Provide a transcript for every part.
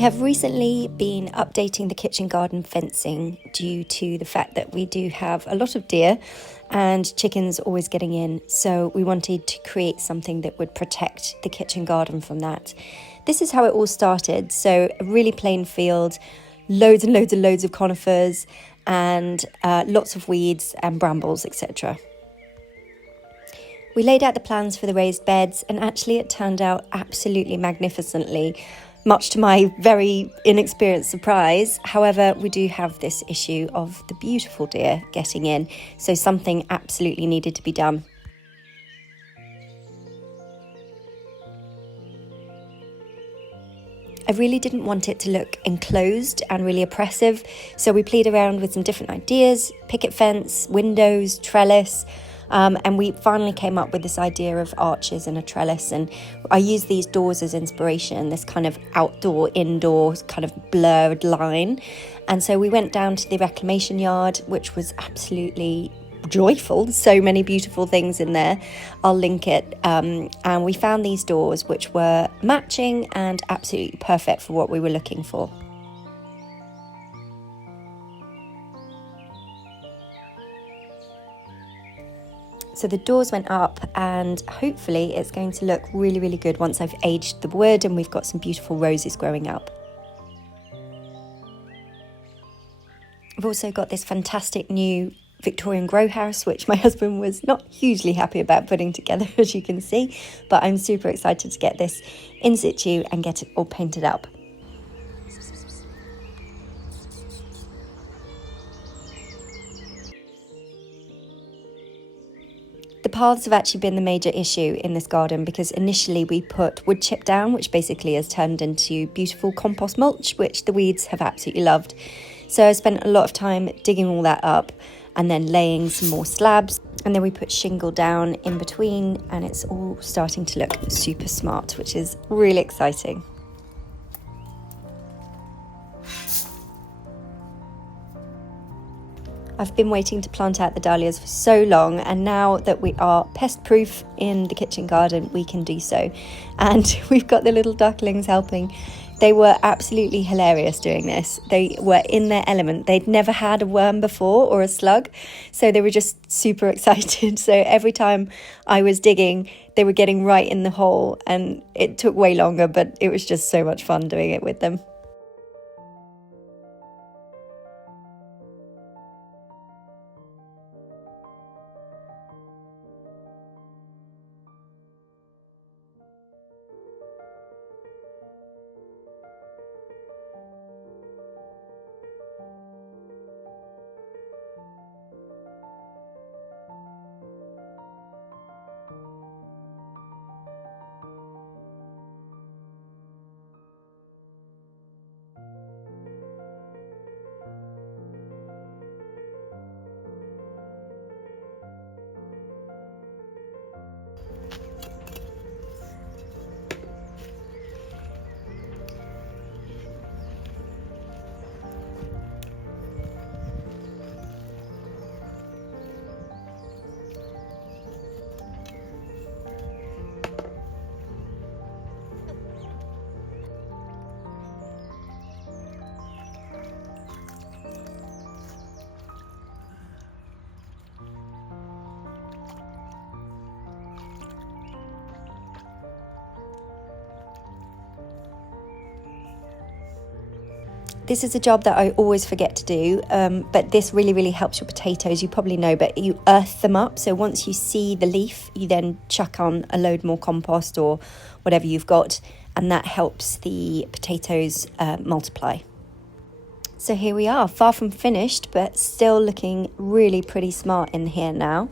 have recently been updating the kitchen garden fencing due to the fact that we do have a lot of deer and chickens always getting in, so we wanted to create something that would protect the kitchen garden from that. This is how it all started. So a really plain field, loads and loads and loads of conifers and lots of weeds and brambles, etc. We laid out the plans for the raised beds, and actually it turned out absolutely magnificently, much to my very inexperienced surprise. However, we do have this issue of the beautiful deer getting in, so something absolutely needed to be done. I really didn't want it to look enclosed and really oppressive, so we played around with some different ideas: picket fence, windows, trellis. And we finally came up with this idea of arches and a trellis, and I used these doors as inspiration, this kind of outdoor, indoor kind of blurred line. And so we went down to the reclamation yard, which was absolutely joyful. So many beautiful things in there. I'll link it. And we found these doors which were matching and absolutely perfect for what we were looking for. So the doors went up, and hopefully it's going to look really, really good once I've aged the wood and we've got some beautiful roses growing up. I've also got this fantastic new Victorian grow house, which my husband was not hugely happy about putting together, as you can see, but I'm super excited to get this in situ and get it all painted up. The paths have actually been the major issue in this garden, because initially we put wood chip down, which basically has turned into beautiful compost mulch, which the weeds have absolutely loved. So I spent a lot of time digging all that up and then laying some more slabs, and then we put shingle down in between, and it's all starting to look super smart, which is really exciting. I've been waiting to plant out the dahlias for so long, and now that we are pest proof in the kitchen garden, we can do so. And we've got the little ducklings helping. They were absolutely hilarious doing this. They were in their element. They'd never had a worm before or a slug, so they were just super excited. So every time I was digging, they were getting right in the hole, and it took way longer, but it was just so much fun doing it with them. This is a job that I always forget to do, but this really, really helps your potatoes. You probably know, but you earth them up. So once you see the leaf, you then chuck on a load more compost or whatever you've got, and that helps the potatoes multiply. So here we are, far from finished, but still looking really pretty smart in here now.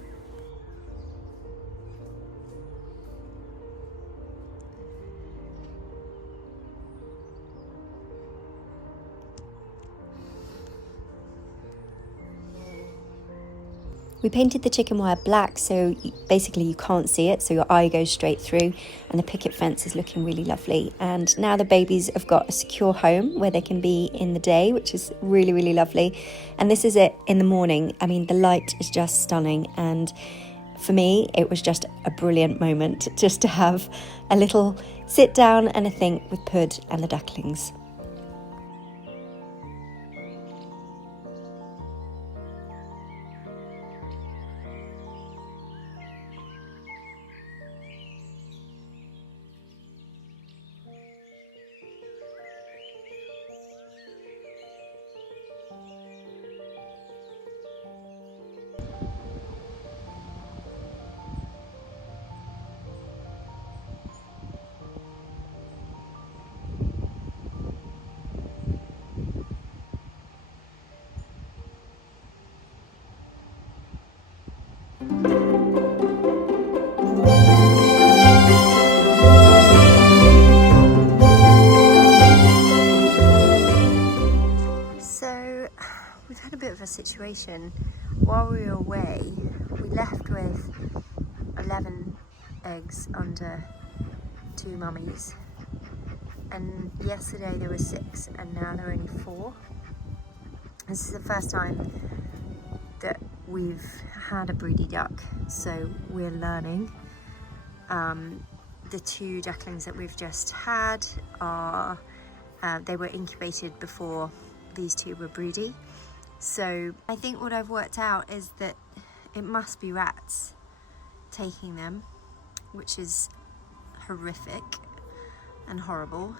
We painted the chicken wire black, so basically you can't see it, so your eye goes straight through, and the picket fence is looking really lovely. And now the babies have got a secure home where they can be in the day, which is really, really lovely. And this is it in the morning. I mean, the light is just stunning, and for me, it was just a brilliant moment just to have a little sit down and a think with Pud and the ducklings. situation. While we were away, we left with 11 eggs under 2 mummies, and yesterday there were 6 and now there are only 4. This is the first time that we've had a broody duck, so we're learning. The 2 ducklings that we've just had are they were incubated before these 2 were broody. So I think what I've worked out is that it must be rats taking them, which is horrific and horrible.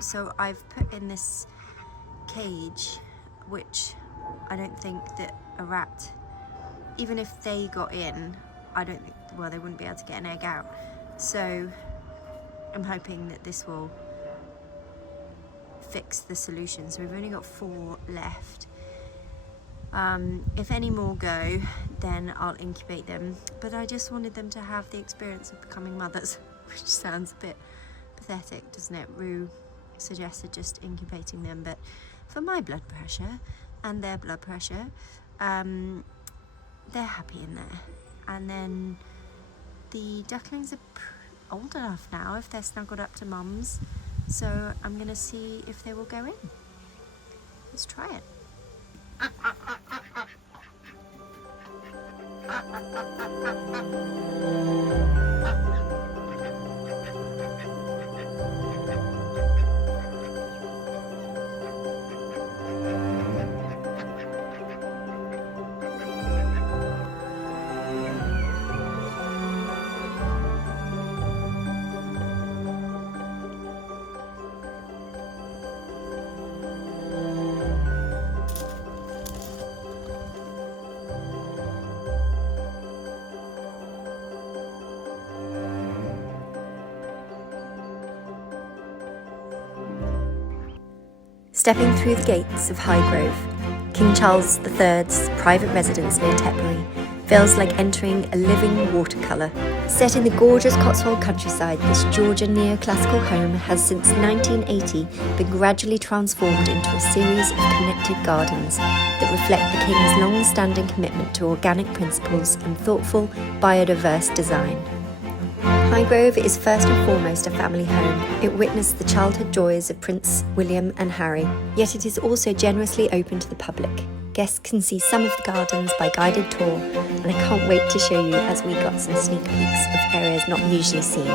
So I've put in this cage, which I don't think that a rat, even if they got in, I don't think, well, they wouldn't be able to get an egg out. So I'm hoping that this will fix the solution. So we've only got 4 left. If any more go, then I'll incubate them. But I just wanted them to have the experience of becoming mothers, which sounds a bit pathetic, doesn't it? Rue suggested just incubating them, but for my blood pressure and their blood pressure, they're happy in there. And then the ducklings are old enough now if they're snuggled up to mums, so I'm gonna see if they will go in. Let's try it. Stepping through the gates of Highgrove, King Charles III's private residence near Tetbury, feels like entering a living watercolour. Set in the gorgeous Cotswold countryside, this Georgian neoclassical home has since 1980 been gradually transformed into a series of connected gardens that reflect the King's long-standing commitment to organic principles and thoughtful, biodiverse design. Highgrove is first and foremost a family home. It witnessed the childhood joys of Prince William and Harry, yet it is also generously open to the public. Guests can see some of the gardens by guided tour, and I can't wait to show you as we got some sneak peeks of areas not usually seen.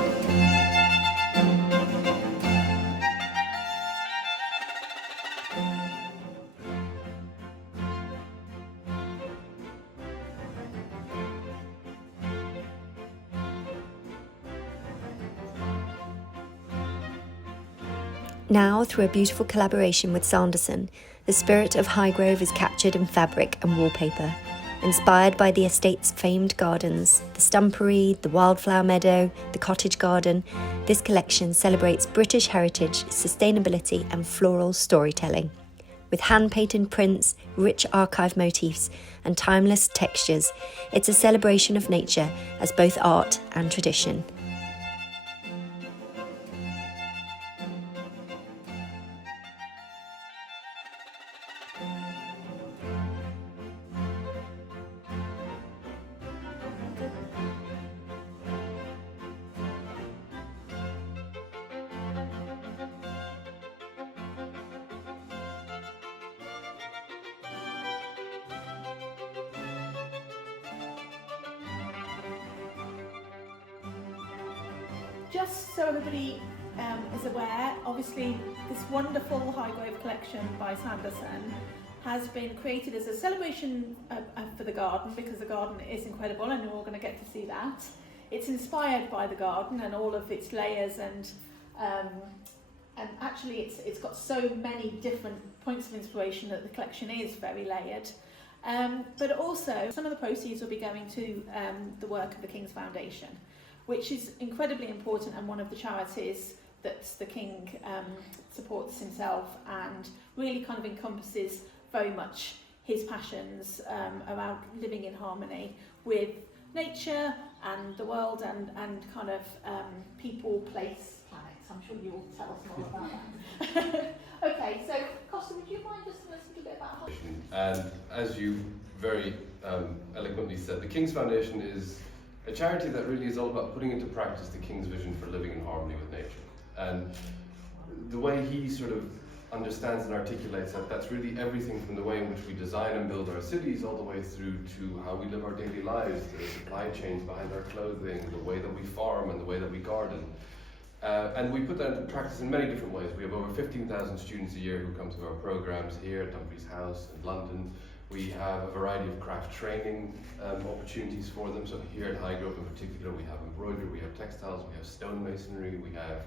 Now, through a beautiful collaboration with Sanderson, the spirit of Highgrove is captured in fabric and wallpaper. Inspired by the estate's famed gardens, the stumpery, the wildflower meadow, the cottage garden, this collection celebrates British heritage, sustainability and floral storytelling. With hand-painted prints, rich archive motifs and timeless textures, it's a celebration of nature as both art and tradition. Just so everybody is aware, obviously this wonderful Highgrove collection by Sanderson has been created as a celebration for the garden, because the garden is incredible and you're all going to get to see that. It's inspired by the garden and all of its layers, and actually it's got so many different points of inspiration that the collection is very layered. But also some of the proceeds will be going to the work of the King's Foundation, which is incredibly important and one of the charities that the King supports himself, and really kind of encompasses very much his passions around living in harmony with nature and the world and kind of people, place, planets. I'm sure you will tell us more about that. Okay, so Costa, would you mind just telling us a little bit about And as you very eloquently said, the King's Foundation is a charity that really is all about putting into practice the King's vision for living in harmony with nature. And the way he sort of understands and articulates that, that's really everything from the way in which we design and build our cities all the way through to how we live our daily lives, the supply chains behind our clothing, the way that we farm and the way that we garden. And we put that into practice in many different ways. We have over 15,000 students a year who come to our programs here at Dumfries House in London. We have a variety of craft training opportunities for them. So here at Highgrove in particular, we have embroidery, we have textiles, we have stonemasonry, we have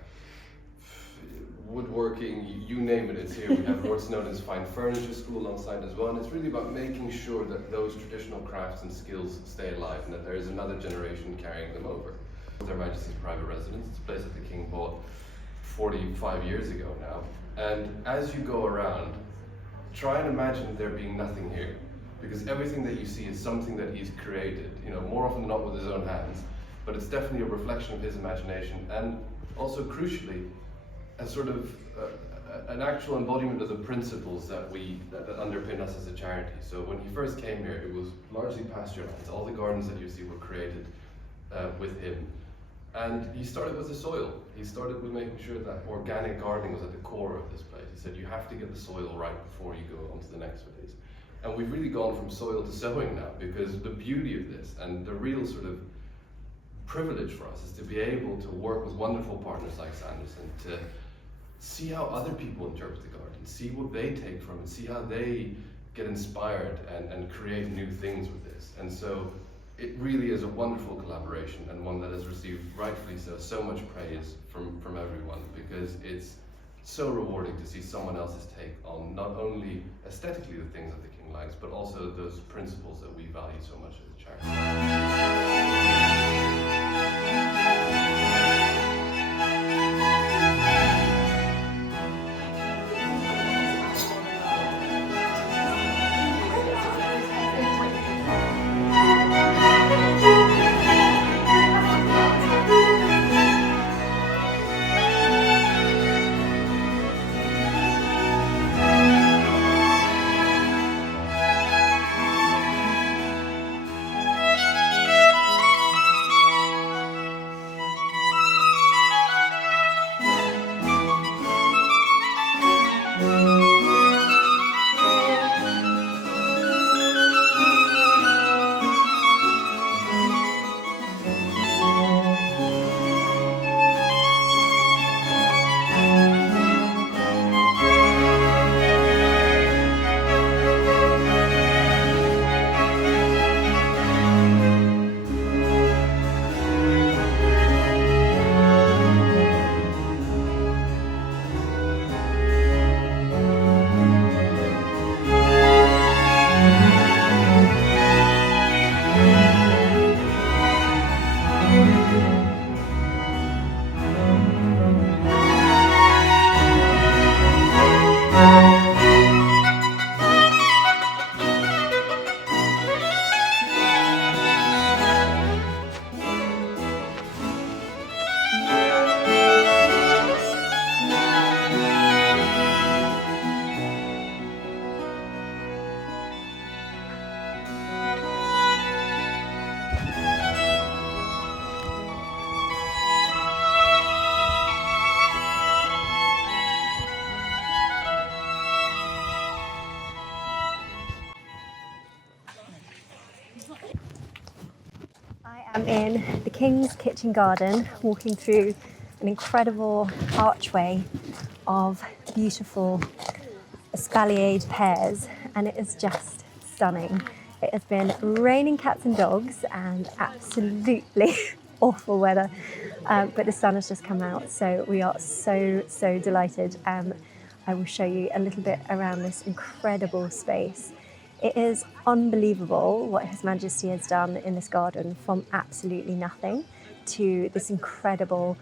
woodworking, you name it, it's here. We have what's known as fine furniture school on site as well. And it's really about making sure that those traditional crafts and skills stay alive and that there is another generation carrying them over. Their Majesty's private residence. It's a place that the King bought 45 years ago now. And as you go around, try and imagine there being nothing here, because everything that you see is something that he's created, more often than not with his own hands, but it's definitely a reflection of his imagination and also crucially a sort of an actual embodiment of the principles that underpin us as a charity. So when he first came here, it was largely pasture lands. All the gardens that you see were created with him. And he started with the soil. He started with making sure that organic gardening was at the core of this place. He said you have to get the soil right before you go on to the next phase. And we've really gone from soil to sowing now, because the beauty of this and the real sort of privilege for us is to be able to work with wonderful partners like Sanderson to see how other people interpret the garden, see what they take from it, see how they get inspired and create new things with this. And so it really is a wonderful collaboration, and one that has received, rightfully so much praise from everyone, because it's so rewarding to see someone else's take on not only aesthetically the things that the King likes, but also those principles that we value so much as a charity. I'm in the King's kitchen garden, walking through an incredible archway of beautiful espaliered pears, and it is just stunning. It has been raining cats and dogs and absolutely awful weather, but the sun has just come out, so we are so delighted. I will show you a little bit around this incredible space. It is unbelievable what His Majesty has done in this garden, from absolutely nothing to this incredible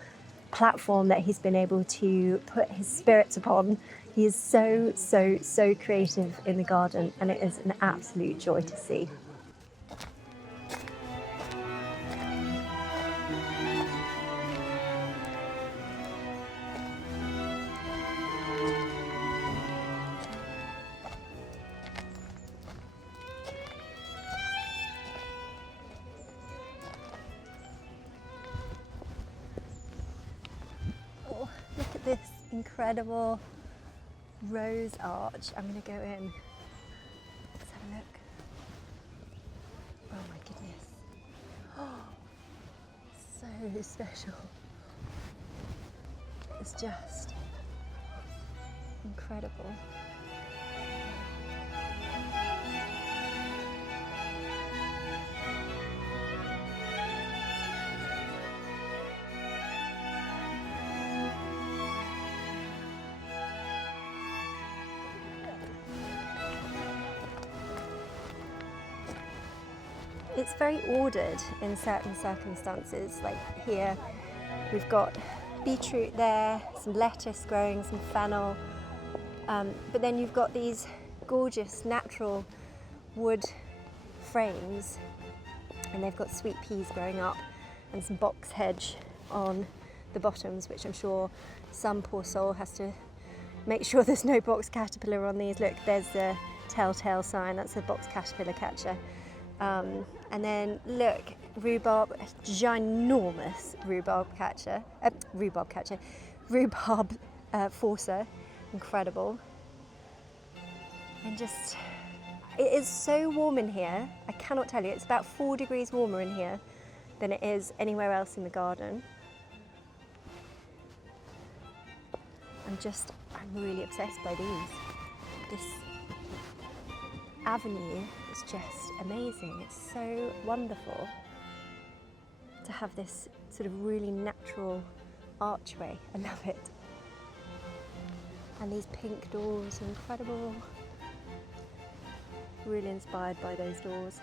platform that he's been able to put his spirits upon. He is so creative in the garden, and it is an absolute joy to see. incredible rose arch. I'm going to go in. Let's have a look. Oh my goodness. Oh, so special. It's just incredible. It's very ordered in certain circumstances, like here we've got beetroot there, some lettuce growing, some fennel, but then you've got these gorgeous natural wood frames, and they've got sweet peas growing up and some box hedge on the bottoms, which I'm sure some poor soul has to make sure there's no box caterpillar on these. Look, there's the telltale sign, that's a box caterpillar catcher. And then look, rhubarb, ginormous rhubarb forcer, incredible. And just, it is so warm in here, I cannot tell you, it's about 4 degrees warmer in here than it is anywhere else in the garden. I'm really obsessed by these. This avenue is just amazing. It's so wonderful to have this sort of really natural archway. I love it. And these pink doors are incredible. Really inspired by those doors.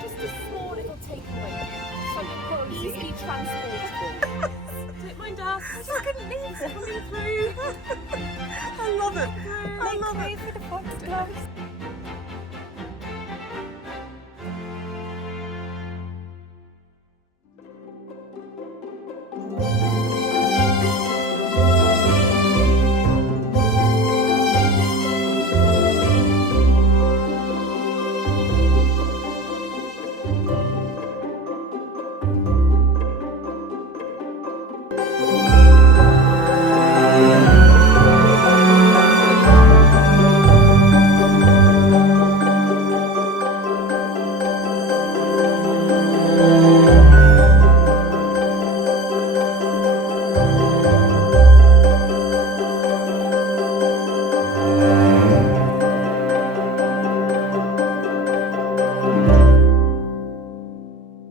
Just a small little takeaway. Something easily transportable. Don't mind us. I just couldn't leave it coming through. I love it. I love it. For the foxgloves.